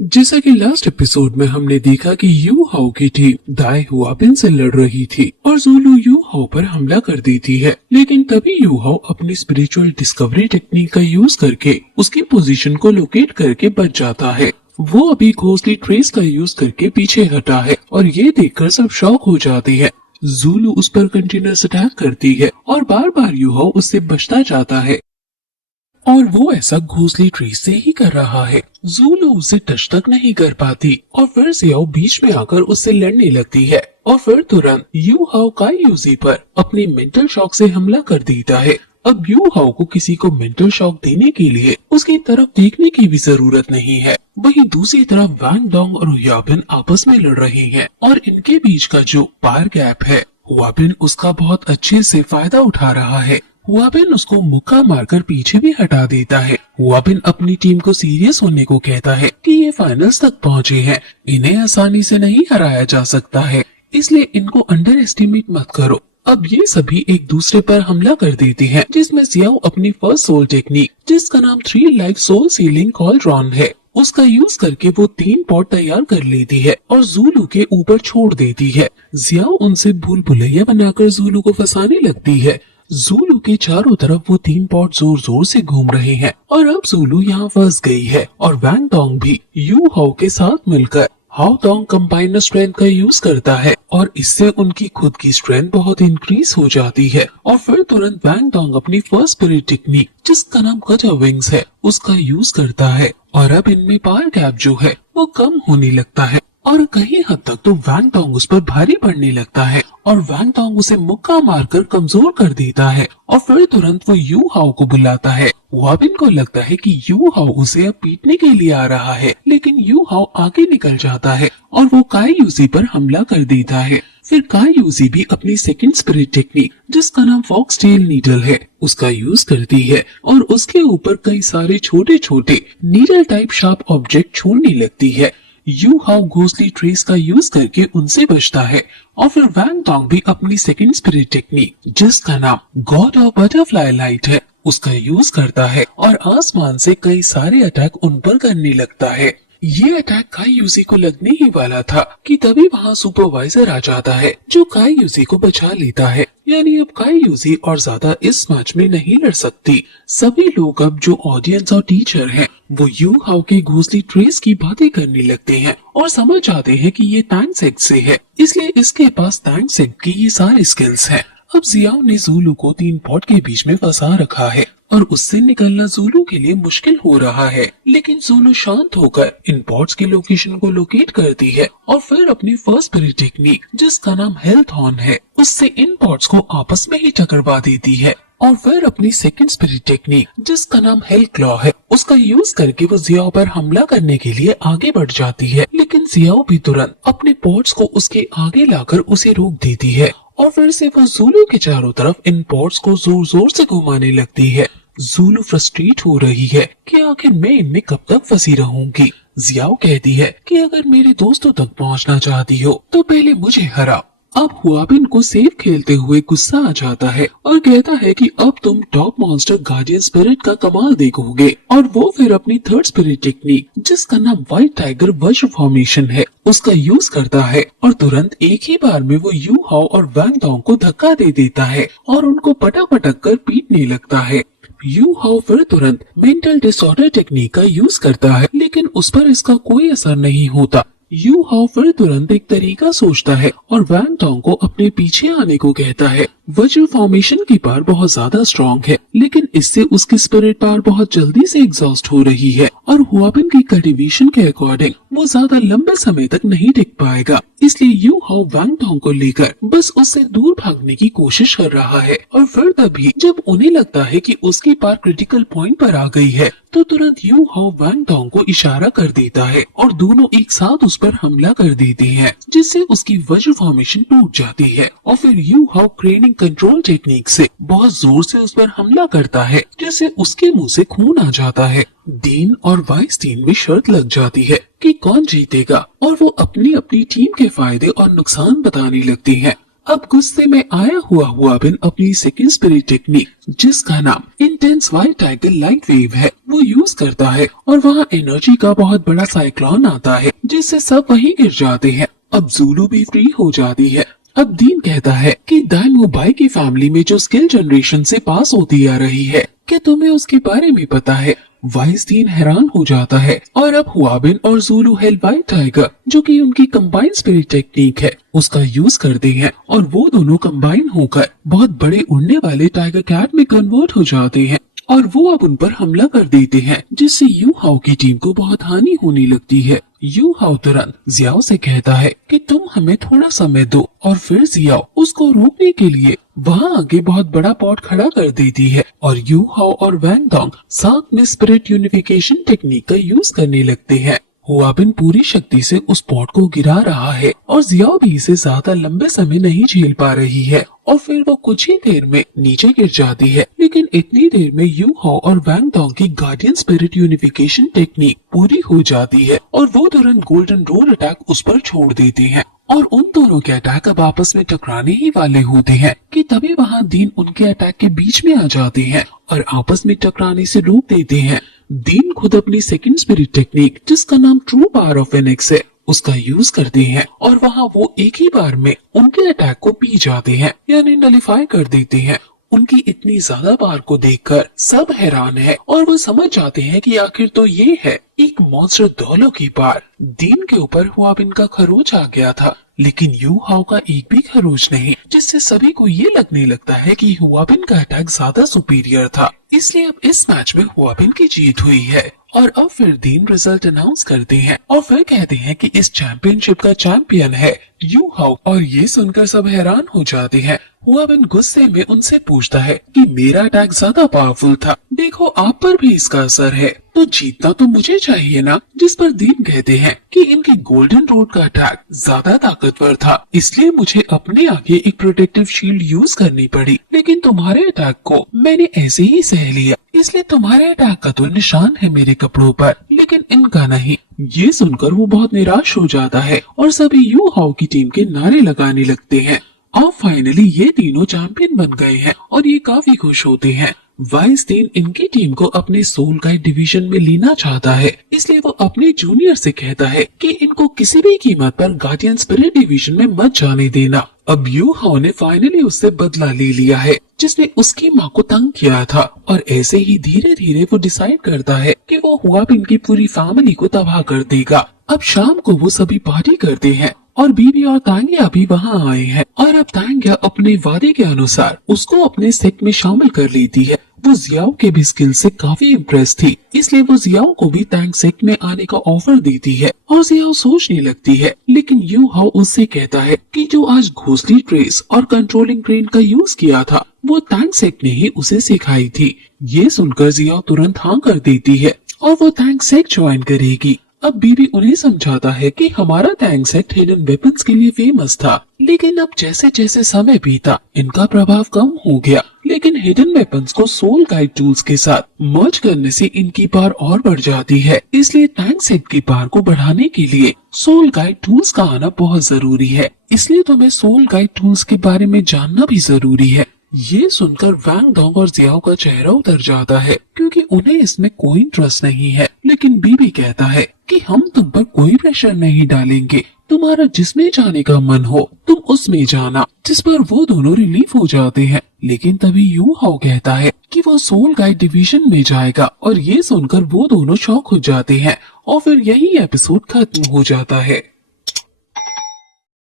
जैसा कि last episode में हमने देखा कि यू हाउ की टीम दाई हुआबिन से लड़ रही थी और ज़ुलू यू हाउ पर हमला कर देती है, लेकिन तभी यू हाउ अपनी स्पिरिचुअल डिस्कवरी टेक्निक का यूज करके उसकी पोजीशन को लोकेट करके बच जाता है। वो अभी घोस्टली ट्रेस का यूज करके पीछे हटा है और ये देखकर सब शॉक हो जाते हैं। ज़ुलू उस पर कंटिन्यूअस अटैक करती है और बार बार यू हाउ उससे बचता जाता है और वो ऐसा घोस्टली ट्री से ही कर रहा है। ज़ुलू उसे टच तक नहीं कर पाती और फिर ज़ियाओ बीच में आकर उससे लड़ने लगती है और फिर तुरंत यू हाउ काई यूजी पर अपनी मेंटल शॉक से हमला कर देता है। अब यू हाउ को किसी को मेंटल शॉक देने के लिए उसकी तरफ देखने की भी जरूरत नहीं है। वहीं दूसरी तरफ वांग डोंग और हुआबिन आपस में लड़ रहे हैं और इनके बीच का जो पावर गैप है, हुआबिन उसका बहुत अच्छे से फायदा उठा रहा है। हुआबिन उसको मुक्का मारकर पीछे भी हटा देता है। हुआबिन अपनी टीम को सीरियस होने को कहता है कि ये फाइनल्स तक पहुँचे हैं, इन्हें आसानी से नहीं हराया जा सकता है, इसलिए इनको अंडर एस्टिमेट मत करो। अब ये सभी एक दूसरे पर हमला कर देते हैं, जिसमें ज़ियाओ अपनी फर्स्ट सोल टेक्निक, जिसका नाम 3 लाइफ सोल सीलिंग कॉल्ड्रॉन है, उसका यूज करके वो 3 पॉट तैयार कर लेती है और ज़ुलू के ऊपर छोड़ देती है। ज़ियाओ उनसे भूल भुलैया बनाकर ज़ुलू को फंसाने लगती है। ज़ुलू के चारों तरफ वो 3 पॉट जोर जोर से घूम रहे हैं और अब ज़ुलू यहाँ फंस गई है और वांग डोंग भी यू हाउ के साथ मिलकर हाउ डोंग कंबाइनर स्ट्रेंथ का यूज करता है और इससे उनकी खुद की स्ट्रेंथ बहुत इंक्रीज हो जाती है। और फिर तुरंत वांग डोंग अपनी फर्स्ट स्पिरिट टेक्निक, जिसका नाम कटर विंग्स है, उसका यूज करता है और अब इनमें पावर गैप जो है वो कम होने लगता है और कहीं हद तक तो वांग डोंग उस पर भारी पड़ने लगता है और वांग डोंग उसे मुक्का मारकर कमजोर कर देता है और फिर तुरंत वो यू हाउ को बुलाता है। हुआबिन को लगता है कि यू हाउ उसे अब पीटने के लिए आ रहा है, लेकिन यू हाउ आगे निकल जाता है और वो काई यूजी पर हमला कर देता है। फिर काई यूजी भी अपनी सेकंड स्पिरिट टेक्निक, जिसका नाम फॉक्स टेल नीडल है, उसका यूज करती है और उसके ऊपर कई सारे छोटे छोटे नीडल टाइप शार्प ऑब्जेक्ट छोड़ने लगती है। यू हाउ घोस्टली ट्रेस का यूज करके उनसे बचता है और फिर वांग डोंग भी अपनी सेकंड स्पिरिट टेक्निक, जिसका नाम गॉड ऑफ बटरफ्लाई लाइट है, उसका यूज करता है और आसमान से कई सारे अटैक उन पर करने लगता है। ये अटैक काई यूजी को लगने ही वाला था कि तभी वहाँ सुपरवाइजर आ जाता है, जो काई यूजी को बचा लेता है। यानी अब काई यूजी और ज्यादा इस मैच में नहीं लड़ सकती। सभी लोग अब जो ऑडियंस और टीचर हैं, वो यू हाउ के घोस्टली ट्रेस की बातें करने लगते हैं और समझ जाते हैं कि ये टैंक्सेग से है, इसलिए इसके पास टैंक्सेग की ये सारे स्किल्स हैं। अब ज़ियाओ ने ज़ुलू को 3 पॉट के बीच में फंसा रखा है और उससे निकलना ज़ुलू के लिए मुश्किल हो रहा है, लेकिन ज़ुलू शांत होकर इन पॉट्स की लोकेशन को लोकेट करती है और फिर अपनी फर्स्ट स्पिरिट टेक्निक, जिसका नाम हेल्थ ऑन है, उससे इन पॉट्स को आपस में ही टकरवा देती है और फिर अपनी सेकंड स्पिरिट टेक्निक, जिसका नाम हेल क्लॉ है, उसका यूज करके वो ज़ियाओ पर हमला करने के लिए आगे बढ़ जाती है, लेकिन ज़ियाओ भी तुरंत अपने पॉट्स को उसके आगे लाकर उसे रोक देती है और फिर से वो ज़ुलू के चारों तरफ इन पॉट्स को जोर जोर से घुमाने लगती है। ज़ुलू फ्रस्ट्रेट हो रही है कि आखिर मैं इनमें कब तक फंसी रहूंगी। ज़ियाओ कहती है कि अगर मेरे दोस्तों तक पहुंचना चाहती हो तो पहले मुझे हराओ। अब हुआबिन को सेफ खेलते हुए गुस्सा आ जाता है और कहता है कि अब तुम टॉप मॉन्स्टर गार्डियन स्पिरिट का कमाल देखोगे और वो फिर अपनी थर्ड स्पिरिट टेक्निक, जिसका नाम व्हाइट टाइगर वज्र फॉर्मेशन है, उसका यूज करता है और तुरंत एक ही बार में वो यू हाउ और वांग डोंग को धक्का दे देता है और उनको पटक पटक कर पीटने लगता है। यू हाउ फिर तुरंत मेंटल डिसऑर्डर टेक्निक का यूज करता है, लेकिन उस पर इसका कोई असर नहीं होता। यू हाउ फिर तुरंत एक तरीका सोचता है और वांग डोंग को अपने पीछे आने को कहता है। वज्र फॉर्मेशन की पावर बहुत ज्यादा स्ट्रॉन्ग है, लेकिन इससे उसकी स्पिरिट पावर बहुत जल्दी से एग्जॉस्ट हो रही है और हुआबिन की कल्टीवेशन के अकॉर्डिंग वो ज्यादा लंबे समय तक नहीं टिक पाएगा, इसलिए यू हाउ वांग डोंग को लेकर बस उससे दूर भागने की कोशिश कर रहा है। और फिर तभी जब उन्हें लगता है कि उसकी पावर क्रिटिकल पॉइंट पर आ गई है, तो तुरंत यू हाउ वांग डोंग को इशारा कर देता है और दोनों एक साथ उस पर हमला कर देते हैं, जिससे उसकी वज्र फॉर्मेशन टूट जाती है और फिर यू हाउ क्रेनिंग कंट्रोल टेक्निक से बहुत जोर से उस पर हमला करता है, जिससे उसके मुंह से खून आ जाता है। डीन और वाइंस्टीन में शर्त लग जाती है कि कौन जीतेगा और वो अपनी अपनी टीम के फायदे और नुकसान बताने लगती हैं। अब गुस्से में आया हुआ हुआबिन अपनी सेकंड स्पिरिट टेक्निक, जिसका नाम intense white tiger light wave है, वो यूज करता है और वहाँ एनर्जी का बहुत बड़ा साइक्लोन आता है जिससे सब वहीं गिर जाते हैं। अब जूलू भी फ्री हो जाती है। अब दीन कहता है कि दाइमो भाई की फैमिली में जो स्किल जनरेशन से पास होती आ रही है, क्या तुम्हें उसके बारे में पता है? वाइसदीन हैरान हो जाता है और अब हुआबिन और जूलू हेल व्हाइट टाइगर, जो कि उनकी कंबाइंड स्पिरिट टेक्निक है, उसका यूज करते हैं और वो दोनों कंबाइन होकर बहुत बड़े उड़ने वाले टाइगर कैट में कन्वर्ट हो जाते हैं और वो अब उन पर हमला कर देते हैं, जिससे यू हाओ की टीम को बहुत हानि होने लगती है। यू हाओ तुरंत जियाओ से कहता है कि तुम हमें थोड़ा समय दो और फिर जियाओ उसको रोकने के लिए वहाँ आगे बहुत बड़ा पॉट खड़ा कर देती है और यू हाओ और वैंग डोंग साथ में स्पिरिट यूनिफिकेशन टेक्निक का यूज करने लगते हैं। हुआबिन पूरी शक्ति से उस पॉट को गिरा रहा है और जियाओ भी इसे ज्यादा लंबे समय नहीं झेल पा रही है और फिर वो कुछ ही देर में नीचे गिर जाती है। लेकिन इतनी देर में यू हाओ और वैंग डोंग की गार्डियन स्पिरिट यूनिफिकेशन टेक्निक पूरी हो जाती है और वो तुरंत गोल्डन रोल अटैक उस पर छोड़ देते हैं और उन दोनों के अटैक अब आपस में टकराने ही वाले होते हैं कि तभी वहाँ दीन उनके अटैक के बीच में आ जाते हैं और आपस में टकराने से रोक देते हैं। दीन खुद अपनी सेकंड स्पिरिट टेक्निक, जिसका नाम ट्रू पावर ऑफ फेनिक्स है, उसका यूज करते हैं और वहाँ वो एक ही बार में उनके अटैक को पी जाते हैं, यानी नलिफाई कर देते हैं। उनकी इतनी ज्यादा पावर को देखकर सब हैरान है और वो समझ जाते हैं कि आखिर तो ये है एक मॉन्स्टर दोलो की पावर। दीन के ऊपर हुआबिन का खरोच आ गया था, लेकिन यू हाओ का एक भी खरोच नहीं, जिससे सभी को ये लगने लगता है कि हुआबिन का अटैक ज्यादा सुपीरियर था। इसलिए अब इस मैच में हुआबिन की जीत हुई है और अब फिर दीन रिजल्ट अनाउंस करते हैं और फिर कहते हैं कि इस चैंपियनशिप का चैंपियन है यू हाओ। और ये सुनकर सब हैरान हो जाते हैं। हुआबिन गुस्से में उनसे पूछता है कि मेरा अटैक ज्यादा पावरफुल था, देखो आप पर भी इसका असर है, तो जीतना तो मुझे चाहिए ना। जिस पर दीन कहते हैं कि इनके गोल्डन रोड का अटैक ज्यादा ताकतवर था, इसलिए मुझे अपने आगे एक प्रोटेक्टिव शील्ड यूज करनी पड़ी, लेकिन तुम्हारे अटैक को मैंने ऐसे ही सह लिया, इसलिए तुम्हारे अटैक का तो निशान है मेरे कपड़ों पर, लेकिन इनका नहीं। ये सुनकर वो बहुत निराश हो जाता है और सभी यू हाओ की टीम के नारे लगाने लगते हैं। अब फाइनली ये तीनों चैंपियन बन गए हैं और ये काफी खुश होते हैं। वाइसदीन इनकी टीम को अपने सोल गाइड डिवीजन में लेना चाहता है, इसलिए वो अपने जूनियर से कहता है कि इनको किसी भी कीमत पर गार्डियन स्पिरिट डिवीजन में मत जाने देना। अब यू हाओ ने फाइनली उससे बदला ले लिया है, जिसने उसकी माँ को तंग किया था, और ऐसे ही धीरे धीरे वो डिसाइड करता है कि वो हुआबिन की पूरी फैमिली को तबाह कर देगा। अब शाम को वो सभी पार्टी करते हैं और बीबी और तांगिया भी वहाँ आए हैं और अब तांगिया अपने वादे के अनुसार उसको अपने सेट में शामिल कर लेती है। वो जियाओ के भी स्किल से काफी इम्प्रेस थी, इसलिए वो जियाओ को भी टैंक सेट में आने का ऑफर देती है और जियाओ सोचने लगती है, लेकिन यू हाओ उससे कहता है कि जो आज घोंसली ट्रेस और कंट्रोलिंग ट्रेन का यूज किया था वो टैंक सेट ने ही उसे सिखाई थी। ये सुनकर जियाओ तुरंत हाँ कर देती है और वो टैंक सेट ज्वाइन करेगी। अब बीबी उन्हें समझाता है कि हमारा टैंक सेट हिडन वेपन्स के लिए फेमस था, लेकिन अब जैसे जैसे समय बीता इनका प्रभाव कम हो गया, लेकिन हिडन वेपन्स को सोल गाइड टूल्स के साथ मर्ज करने से इनकी पावर और बढ़ जाती है। इसलिए टैंक सेट की पावर को बढ़ाने के लिए सोल गाइड टूल्स का आना बहुत जरूरी है, इसलिए तुम्हें सोल गाइड टूल्स के बारे में जानना भी जरूरी है। ये सुनकर वैंग डोंग और जियाओ का चेहरा उतर जाता है, क्योंकि उन्हें इसमें कोई इंटरेस्ट नहीं है। लेकिन बीबी कहता है कि हम तुम पर कोई प्रेशर नहीं डालेंगे, तुम्हारा जिसमें जाने का मन हो तुम उसमें जाना, जिस पर वो दोनों रिलीफ हो जाते हैं। लेकिन तभी यू हाओ कहता है कि वो सोल गाइड डिवीजन में जाएगा और ये सुनकर वो दोनों शॉक हो जाते हैं और फिर यही एपिसोड खत्म हो जाता है।